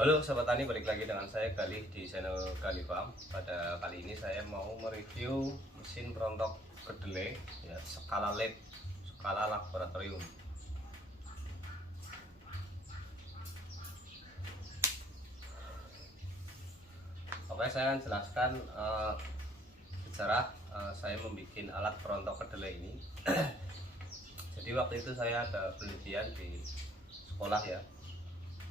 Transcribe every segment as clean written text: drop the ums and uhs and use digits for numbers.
Halo Sobat Tani, balik lagi dengan saya Galih di channel Galih Farm. Pada kali ini saya mau mereview mesin perontok kedelai ya, skala lab, skala laboratorium. Oke, saya akan jelaskan sejarah saya membuat alat perontok kedelai ini. Jadi waktu itu saya ada penelitian di sekolah ya,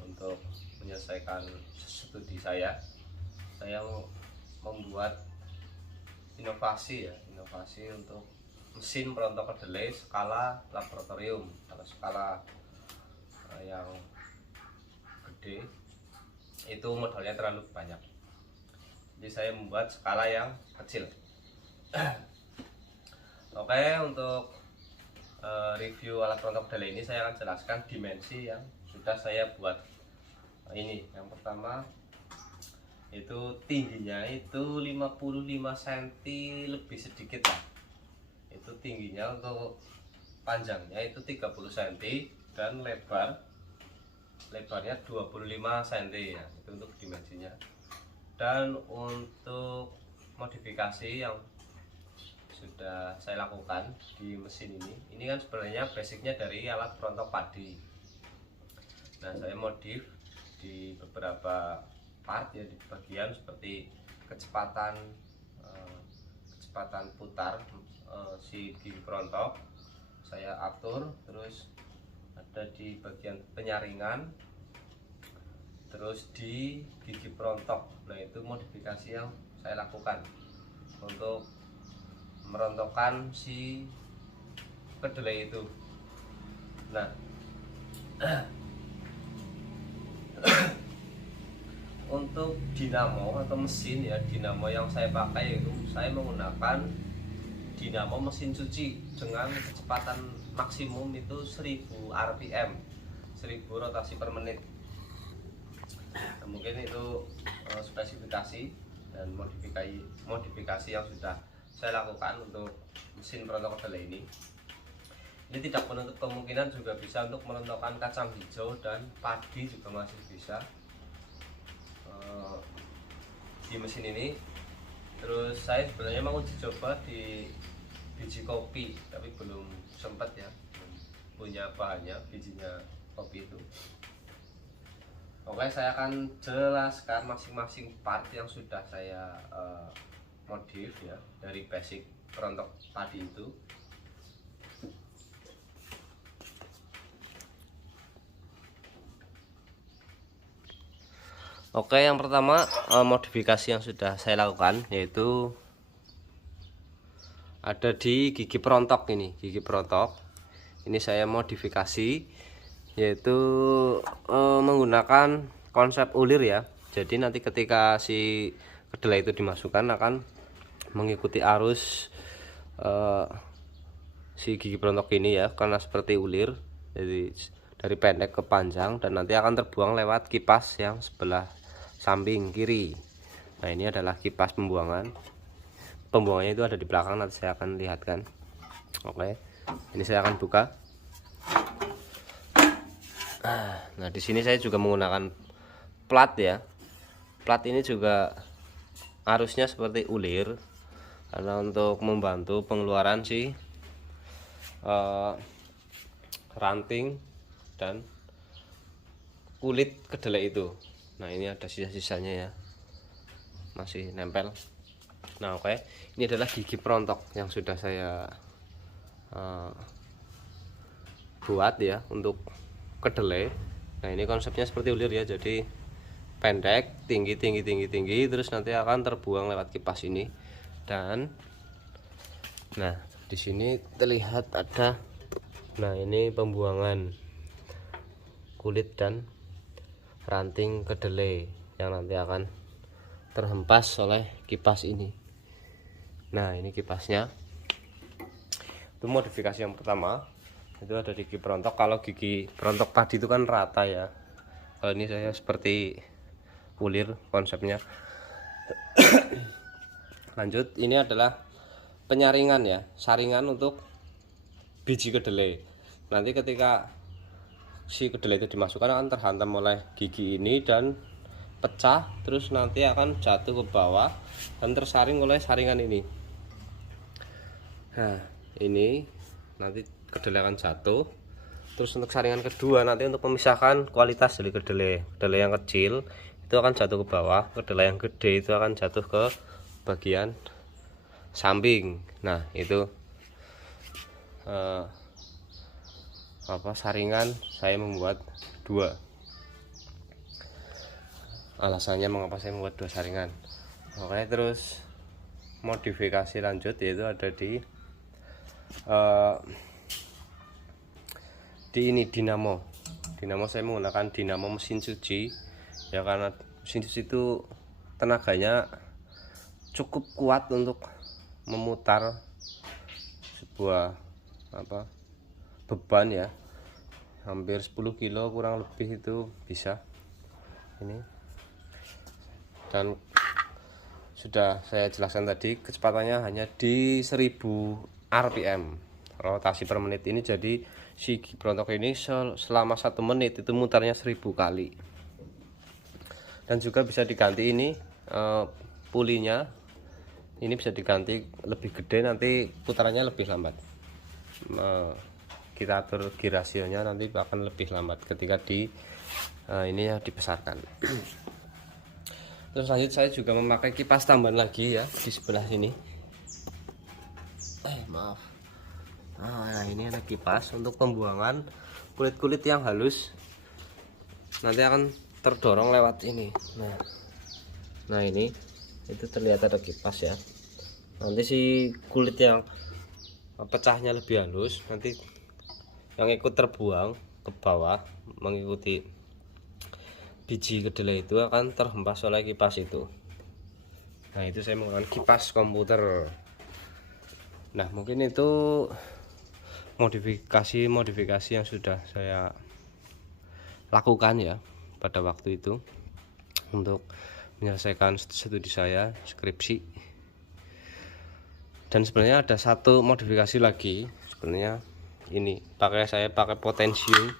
untuk menyelesaikan studi saya membuat inovasi untuk mesin perontok kedelai skala laboratorium atau skala yang gede. Itu modalnya terlalu banyak, jadi saya membuat skala yang kecil. Oke, untuk review alat perontok kedelai ini saya akan jelaskan dimensi yang sudah saya buat. Ini yang pertama, itu tingginya itu 55 cm lebih sedikit lah. Itu tingginya. Untuk panjangnya itu 30 cm dan lebarnya 25 cm ya. Itu untuk dimensinya. Dan untuk modifikasi yang sudah saya lakukan di mesin ini kan sebenarnya basicnya dari alat perontok padi. Nah, saya modif di beberapa part ya, di bagian seperti kecepatan putar si gigi perontok saya atur, terus ada di bagian penyaringan, terus di gigi perontok. Nah, itu modifikasi yang saya lakukan untuk merontokkan si kedelai itu. Nah, untuk dinamo atau mesin ya, dinamo yang saya pakai itu saya menggunakan dinamo mesin cuci dengan kecepatan maksimum itu 1000 rpm, 1000 rotasi per menit. Nah, mungkin itu spesifikasi dan modifikasi yang sudah saya lakukan untuk mesin perontok kedelai ini. Ini tidak menutup kemungkinan juga bisa untuk merontokkan kacang hijau dan padi, juga masih bisa di mesin ini. Terus saya sebenarnya mau uji coba di biji kopi, tapi belum sempat ya, belum punya bahannya, bijinya kopi itu. Oke, saya akan jelaskan masing-masing part yang sudah saya modif ya, dari basic perontok padi itu. Oke, yang pertama modifikasi yang sudah saya lakukan yaitu ada di gigi perontok ini. Gigi perontok ini saya modifikasi yaitu menggunakan konsep ulir ya. Jadi nanti ketika si kedelai itu dimasukkan akan mengikuti arus si gigi perontok ini ya, karena seperti ulir. Jadi dari pendek ke panjang, dan nanti akan terbuang lewat kipas yang sebelah samping kiri. Nah, ini adalah kipas pembuangan. Pembuangannya itu ada di belakang, nanti saya akan lihatkan. Oke, ini saya akan buka. Nah, di sini saya juga menggunakan plat ya. Plat ini juga arusnya seperti ulir, karena untuk membantu pengeluaran si ranting dan kulit kedelai itu. Nah, ini ada sisa-sisanya ya, masih nempel. Nah, oke, ini adalah gigi perontok yang sudah saya buat ya untuk kedelai. Nah, ini konsepnya seperti ulir ya, jadi pendek, tinggi, terus nanti akan terbuang lewat kipas ini. Dan nah, di sini terlihat ada, nah ini pembuangan kulit dan ranting kedelai yang nanti akan terhempas oleh kipas ini. Nah, ini kipasnya. Itu modifikasi yang pertama, itu ada di gigi perontok. Kalau gigi perontok padi itu kan rata ya, kalau ini saya seperti ulir konsepnya. Lanjut, ini adalah penyaringan ya, saringan untuk biji kedelai. Nanti ketika si kedelai itu dimasukkan akan terhantam oleh gigi ini dan pecah, terus nanti akan jatuh ke bawah dan tersaring oleh saringan ini. Nah ini nanti kedelai akan jatuh. Terus untuk saringan kedua nanti untuk memisahkan kualitas dari kedelai yang kecil itu akan jatuh ke bawah, kedelai yang gede itu akan jatuh ke bagian samping. Nah itu saringan saya membuat dua. Alasannya mengapa saya membuat dua saringan. Oke, terus modifikasi lanjut yaitu ada di ini dinamo. Saya menggunakan dinamo mesin cuci ya, karena mesin cuci itu tenaganya cukup kuat untuk memutar sebuah beban ya, hampir 10 kilo kurang lebih itu bisa ini. Dan sudah saya jelaskan tadi kecepatannya hanya di 1000 rpm rotasi per menit ini. Jadi si Gibrontok ini selama 1 menit itu mutarnya 1000 kali. Dan juga bisa diganti ini pulinya, ini bisa diganti lebih gede, nanti putarannya lebih lambat. Kita atur gear rasionya nanti akan lebih lambat ketika ini ya dibesarkan. Terus lanjut saya juga memakai kipas tambahan lagi ya di sebelah sini. Maaf. Nah ini ada kipas untuk pembuangan kulit-kulit yang halus, nanti akan terdorong lewat ini. Nah ini itu terlihat ada kipas ya. Nanti si kulit yang pecahnya lebih halus nanti yang ikut terbuang ke bawah mengikuti biji kedelai itu akan terhempas oleh kipas itu. Nah itu saya menggunakan kipas komputer. Nah mungkin itu modifikasi yang sudah saya lakukan ya pada waktu itu untuk menyelesaikan studi saya, skripsi. Dan sebenarnya ada satu modifikasi lagi, sebenarnya ini saya pakai potensio.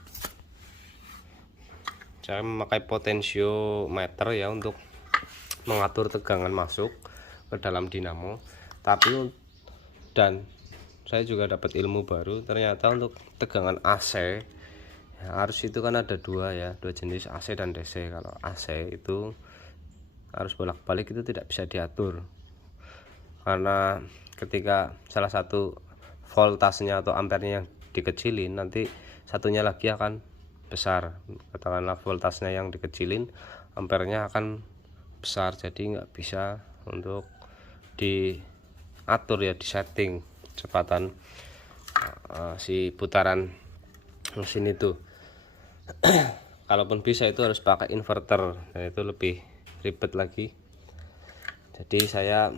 Saya memakai potensiometer ya untuk mengatur tegangan masuk ke dalam dinamo. Dan saya juga dapat ilmu baru, ternyata untuk tegangan AC ya, arus itu kan ada dua jenis, AC dan DC. Kalau AC itu arus bolak-balik itu tidak bisa diatur, karena ketika salah satu voltasenya atau ampernya yang dikecilin, nanti satunya lagi akan besar. Katakanlah voltasnya yang dikecilin, ampernya akan besar, jadi nggak bisa untuk diatur ya, disetting kecepatan si putaran mesin itu. Kalaupun bisa itu harus pakai inverter, dan itu lebih ribet lagi. Jadi saya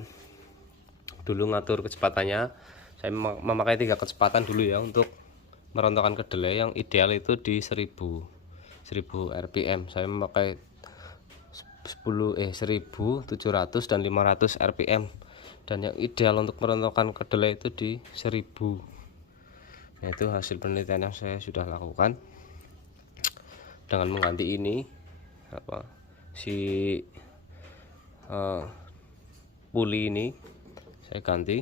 dulu ngatur kecepatannya, saya memakai 3 kecepatan dulu ya untuk merontokkan kedelai. Yang ideal itu di 1000 rpm. Saya memakai 1700 dan 500 rpm, dan yang ideal untuk merontokkan kedelai itu di 1000. Nah itu hasil penelitian yang saya sudah lakukan dengan mengganti ini puli ini saya ganti,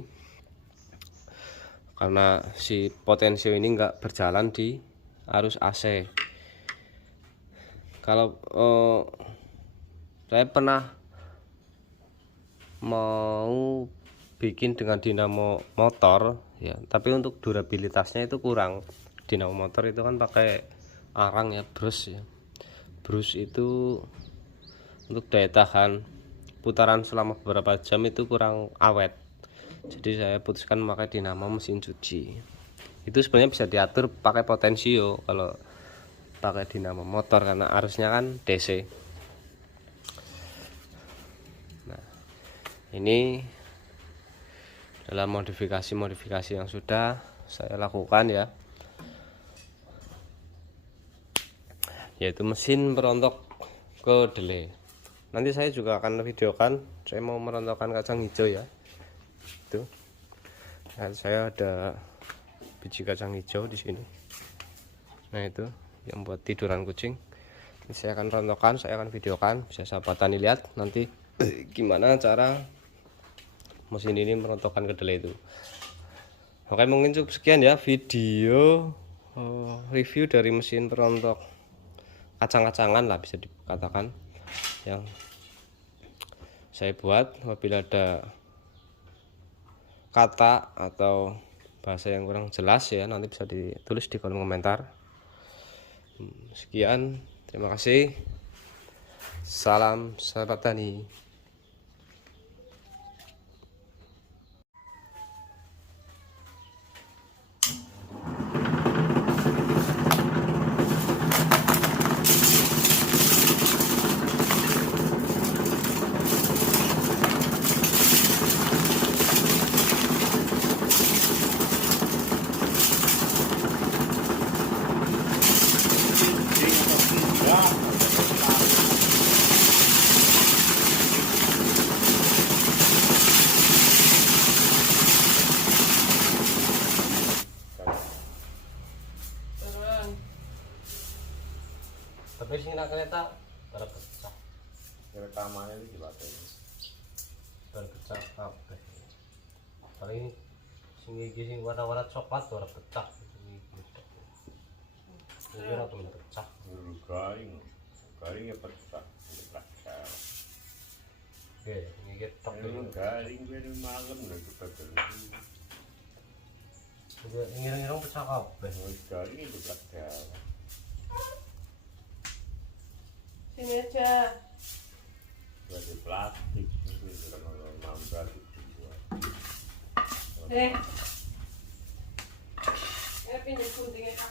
karena si potensio ini enggak berjalan di arus AC. Kalau saya pernah mau bikin dengan dinamo motor ya, tapi untuk durabilitasnya itu kurang. Dinamo motor itu kan pakai arang ya, brus ya. Brus itu untuk daya tahan putaran selama beberapa jam itu kurang awet. Jadi saya putuskan memakai dinamo mesin cuci. Itu sebenarnya bisa diatur pakai potensio kalau pakai dinamo motor, karena arusnya kan DC. Nah, ini adalah modifikasi yang sudah saya lakukan ya, yaitu mesin perontok kedelai. Nanti saya juga akan videokan saya mau merontokkan kacang hijau ya. Itu. Dan saya ada biji kacang hijau di sini. Nah itu yang buat tiduran kucing. Ini saya akan rontokkan, saya akan videokan, bisa sahabat tani lihat nanti gimana cara mesin ini merontokkan kedelai itu. Oke, mungkin cukup sekian ya video review dari mesin perontok kacang-kacangan lah bisa dikatakan yang saya buat. Apabila ada kata atau bahasa yang kurang jelas ya nanti bisa ditulis di kolom komentar. Sekian, terima kasih. Salam sahabat tani. Tapi sing nak kereta terpecah. Rekamannya itu dipakai. Terpecah kabeh. Paling sing iki sing warna-warna coklat ora pecah. Ini ora pecah. Garingnya pecah. Pecah. Oke, ini ketok Garing dari malam lah kita terus. Udah ngiring-ngiring pecah kabeh. Garing itu pecah. Sini aja. Dari plastik itu normal plastik dibuat. Ini pindah guntingnya.